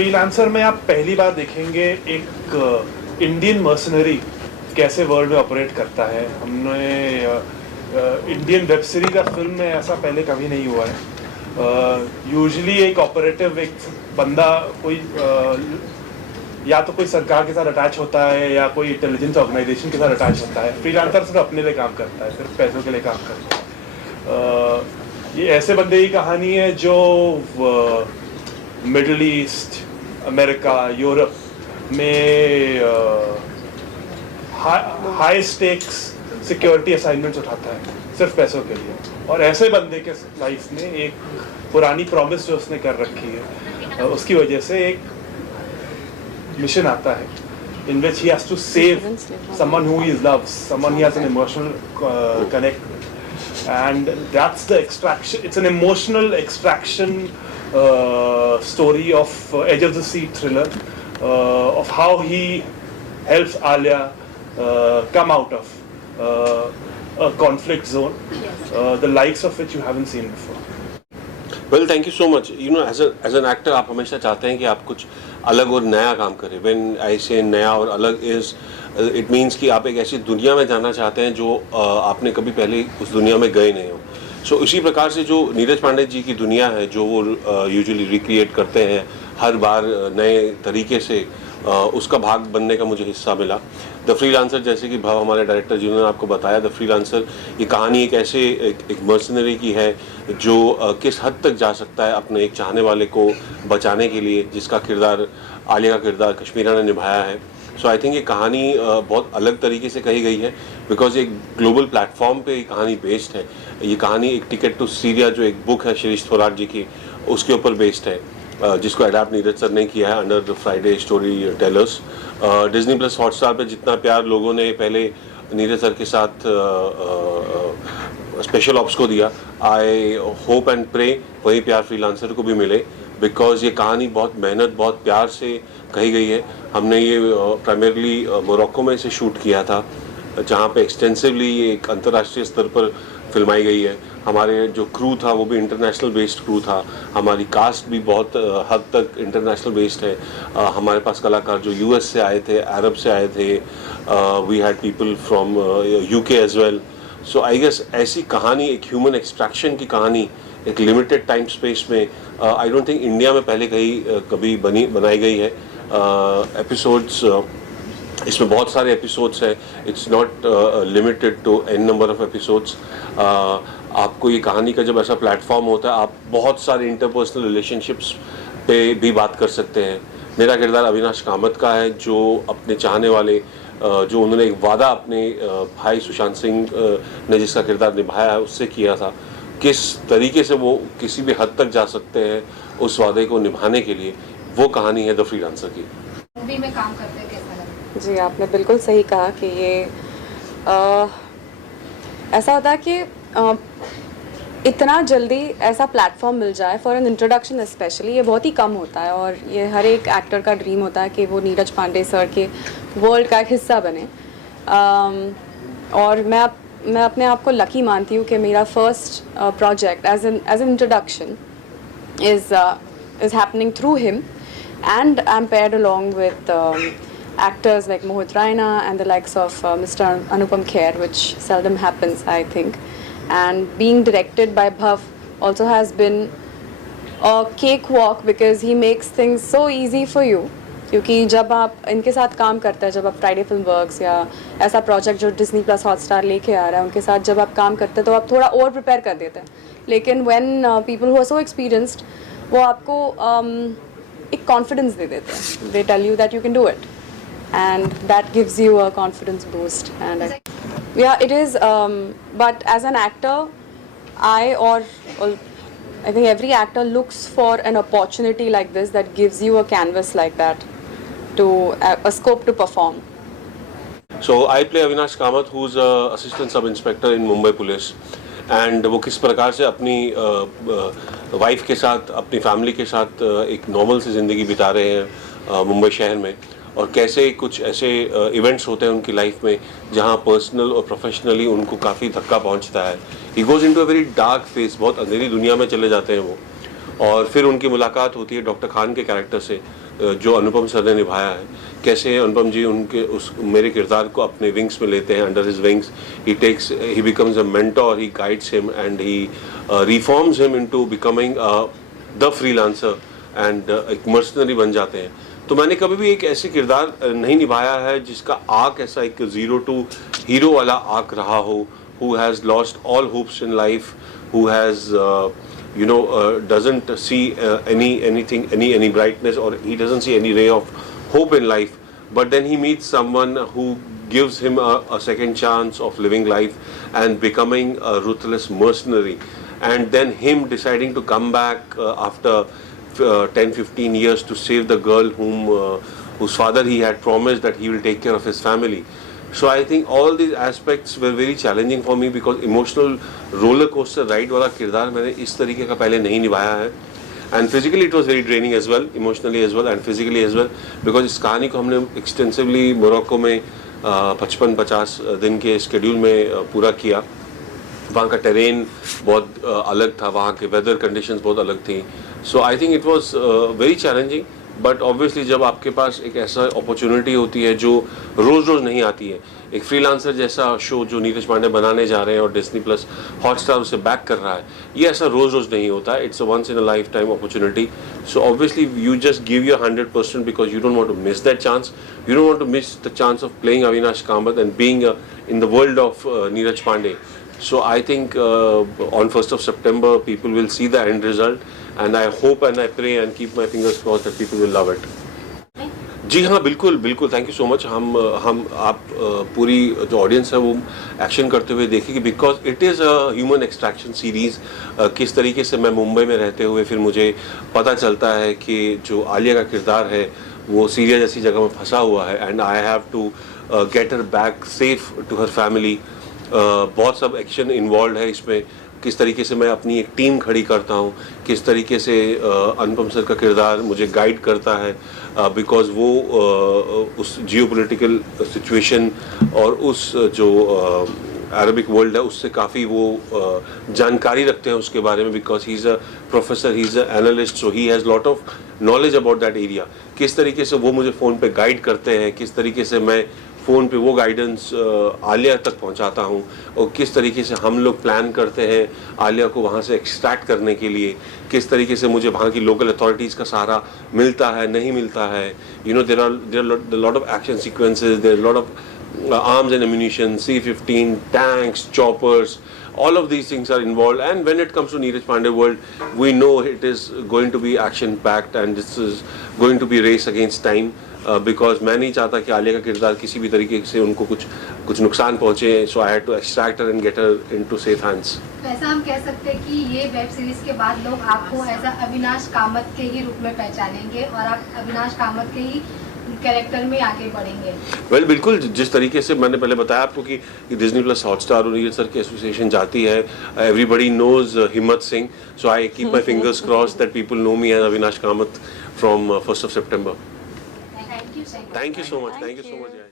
Freelancer में आप पहली बार देखेंगे एक इंडियन मर्सनरी कैसे वर्ल्ड में ऑपरेट करता है। हमने इंडियन वेब सीरीज या फिल्म में ऐसा पहले कभी नहीं हुआ है। यूजुअली एक ऑपरेटिव एक बंदा कोई या तो कोई सरकार के साथ अटैच होता है या कोई इंटेलिजेंस ऑर्गेनाइजेशन के साथ अटैच होता है। फ्रीलांसर सिर्फ अपने लिए काम करता है, सिर्फ पैसों के लिए काम करता है। ये ऐसे बंदे की कहानी है जो मिडल ईस्ट, अमेरिका, यूरोप में हाई स्टेक्स सिक्योरिटी असाइनमेंट्स उठाता है सिर्फ पैसों के लिए। और ऐसे बंदे के लाइफ में एक पुरानी प्रॉमिस जो उसने कर रखी है, उसकी वजह से एक मिशन आता है in which he has to save someone who he loves, someone he has an emotional connect with. And that's the extraction. It's an emotional extraction story of edge of the seat thriller of how he helps Alia come out of a conflict zone, the likes of which you haven't seen before. Well, thank you so much. You know, as an actor, आप हमेशा चाहते हैं कि आप कुछ अलग और नया काम करें. When I say नया और अलग is it means कि आप एक ऐसी दुनिया में जाना चाहते हैं जो आपने कभी पहले उस दुनिया में गए नहीं हो. So इसी प्रकार से जो नीरज पांडे जी की दुनिया है जो वो यूजुअली रिक्रिएट करते हैं हर बार नए तरीके से, उसका भाग बनने का मुझे हिस्सा मिला. द फ्रीलांसर, जैसे कि भाव हमारे डायरेक्टर जिन्होंने आपको बताया, द फ्रीलांसर ये कहानी एक ऐसे एक मर्सनरी की है जो किस हद तक जा सकता है अपने एक चाहने वाले को बचाने के लिए, जिसका किरदार आलिया का किरदार कश्मीरा ने निभाया है. सो आई थिंक ये कहानी बहुत अलग तरीके से कही गई है बिकॉज एक ग्लोबल प्लेटफॉर्म पे ये कहानी बेस्ड है. ये कहानी एक टिकट टू सीरिया जो एक बुक है शिरीष थोराट जी की, उसके ऊपर बेस्ड है, जिसको अडैप्ट नीरज सर ने किया है under the Friday story tellers. Disney plus Hotstar पे जितना प्यार लोगों ने पहले नीरज सर के साथ स्पेशल ऑप्स को दिया, आई होप एंड प्रे वही प्यार फ्रीलांसर को भी मिले बिकॉज ये कहानी बहुत मेहनत बहुत प्यार से कही गई है. हमने ये प्राइमरली मोरक्को में इसे शूट किया था जहाँ पे एक्सटेंसिवली ये एक अंतर्राष्ट्रीय स्तर पर फिल्माई गई है. हमारे जो क्रू था वो भी इंटरनेशनल बेस्ड क्रू था. हमारी कास्ट भी बहुत हद तक इंटरनेशनल बेस्ड है. हमारे पास कलाकार जो यूएस से आए थे, अरब से आए थे, we had people from UK as well. So I guess ऐसी कहानी, एक ह्यूमन एक्सट्रैक्शन की कहानी एक लिमिटेड टाइम स्पेस में आई डोंट थिंक इंडिया में पहले कभी बनाई गई है. एपिसोड्स इसमें बहुत सारे एपिसोड्स हैं. It's not limited to an number of episodes. आपको ये कहानी का जब ऐसा प्लेटफॉर्म होता है आप बहुत सारे इंटरपर्सनल रिलेशनशिप्स पे भी बात कर सकते हैं. मेरा किरदार अविनाश कामत का है जो अपने चाहने वाले, जो उन्होंने एक वादा अपने भाई सुशांत सिंह ने जिसका किरदार निभाया है उससे किया था, किस तरीके से वो किसी भी हद तक जा सकते हैं उस वादे को निभाने के लिए, वो कहानी है द फ्रीलांसर की. मूवी में काम करते कैसा लगा? जी, आपने बिल्कुल सही कहा कि ये ऐसा होता है कि इतना जल्दी ऐसा प्लेटफॉर्म मिल जाए फॉर एन इंट्रोडक्शन स्पेशली, ये बहुत ही कम होता है और ये हर एक एक्टर का ड्रीम होता है कि वो नीरज पांडे सर के वर्ल्ड का एक हिस्सा बने. और मैं अपने आप को लकी मानती हूँ कि मेरा first project as an introduction is happening through him, and I'm paired along with actors like Mohit Raina and the likes of Mr. Anupam Kher, which seldom happens, I think. And being directed by Bhav also has been a cakewalk because he makes things so easy for you. क्योंकि जब आप इनके साथ काम करते हैं, जब आप फ्राइडे फिल्म वर्क्स या ऐसा प्रोजेक्ट जो डिज्नी प्लस हॉटस्टार लेके आ रहा है उनके साथ जब आप काम करते हैं तो आप थोड़ा और प्रिपेयर कर देते हैं. लेकिन when people who are so experienced वो आपको एक कॉन्फिडेंस दे देते हैं. They tell you that you can do it and that gives you a confidence boost. And yeah it is but as an actor I think every actor looks for an opportunity like this that gives you a canvas like that, to a scope to perform. So I play Avinash Kamath, who's a assistant sub inspector in Mumbai Police. And वो किस प्रकार से अपनी wife के साथ, अपनी family के साथ एक नॉर्मल सी ज़िंदगी बिता रहे हैं मुंबई शहर में, और कैसे कुछ ऐसे इवेंट्स होते हैं उनकी लाइफ में जहाँ पर्सनल और प्रोफेशनली उनको काफ़ी धक्का पहुँचता है. He goes into a very dark face, बहुत अंधेरी दुनिया में चले जाते हैं वो. और फिर उनकी मुलाकात होती है डॉक्टर खान के कैरेक्टर से जो अनुपम सर ने निभाया है, कैसे अनुपम जी उनके उस मेरे किरदार को अपने विंग्स में लेते हैं, under his wings he becomes a mentor, he guides him and he reforms him into becoming the freelancer and एक मर्सनरी बन जाते हैं। तो मैंने कभी भी एक ऐसे किरदार नहीं निभाया है जिसका आर्क ऐसा एक 0 टू हीरो वाला आर्क रहा हो, who has lost all hopes in life, who has doesn't see any brightness, or he doesn't see any ray of hope in life, but then he meets someone who gives him a second chance of living life and becoming a ruthless mercenary, and then him deciding to come back after 10-15 years to save the girl whose father he had promised that he will take care of his family. So I think all these aspects were very challenging for me, because emotional roller coaster ride वाला किरदार मैंने इस तरीके का पहले नहीं निभाया है, and physically it was very draining as well, emotionally as well and physically as well, because इस कहानी को हमने extensively मोरक्को में 55-50 दिन के स्केड्यूल में पूरा किया। वहाँ का टेरेन बहुत अलग था, वहाँ के वेदर कंडीशंस बहुत अलग थी, so I think it was very challenging. But obviously जब आपके पास एक ऐसा अपॉर्चुनिटी होती है जो रोज़ रोज़ नहीं आती है, एक फ्रीलांसर जैसा शो जो नीरज पांडे बनाने जा रहे हैं और डिज्नी प्लस हॉटस्टार उसे बैक कर रहा है, ये ऐसा रोज़ रोज़ नहीं होता है, it's a once in a life time opportunity. So obviously you just give your 100% because you don't want to miss that chance, you don't want to miss the chance of playing Avinash Kamath and being in the world of Neeraj Pandey. So I think on 1st of September people will see the end result, and I hope and I pray and keep my fingers crossed that people will love it. जी हाँ, बिल्कुल बिल्कुल, thank you so much. हम आप पूरी जो audience है वो action करते हुए देखेगी, because it is a human extraction series. किस तरीके से मैं मुंबई में रहते हुए फिर मुझे पता चलता है कि जो आलिया का किरदार है वो सीरिया जैसी जगह में फंसा हुआ है, and I have to get her back safe to her family. बहुत सब एक्शन इन्वॉल्व है इसमें, किस तरीके से मैं अपनी एक टीम खड़ी करता हूँ, किस तरीके से अनुपम सर का किरदार मुझे गाइड करता है, बिकॉज वो उस जियोपॉलिटिकल सिचुएशन और उस जो अरबिक वर्ल्ड है उससे काफ़ी वो जानकारी रखते हैं उसके बारे में, because he is a professor, he is a analyst, so he has lot of knowledge about that area. किस तरीके से वो मुझे फ़ोन पे गाइड करते हैं, किस तरीके से मैं फ़ोन पे वो गाइडेंस आलिया तक पहुंचाता हूं, और किस तरीके से हम लोग प्लान करते हैं आलिया को वहां से एक्सट्रैक्ट करने के लिए, किस तरीके से मुझे वहां की लोकल अथॉरिटीज़ का सहारा मिलता है नहीं मिलता है। You know there are lot of action sequences, there are lot of arms and ammunition, C-15, tanks, choppers, all of these things are involved. And when it comes to Neeraj Pandey world, we know it is going to be action packed, and this is going to be race against time, because मैं नहीं चाहता कि आलिया का किरदार किसी भी तरीके से उनको कुछ नुकसान पहुंचे, so I had to extract her and get her into safe hands. ऐसा हम कह सकते हैं कि ये वेब सीरीज के बाद लोग आपको एज अविनाश कामत के ही रूप में पहचानेंगे और आप अविनाश कामत के ही कैरेक्टर में आगे बढ़ेंगे। वेल बिल्कुल, जिस तरीके से मैंने पहले बताया आपको कि डिज्नी प्लस हॉटस्टार और नीरज सर की एसोसिएशन जाती है, everybody knows Himmat Singh, so I keep my fingers cross that people know me as Avinash Kamat from 1st of September. Thank you Thank you so much.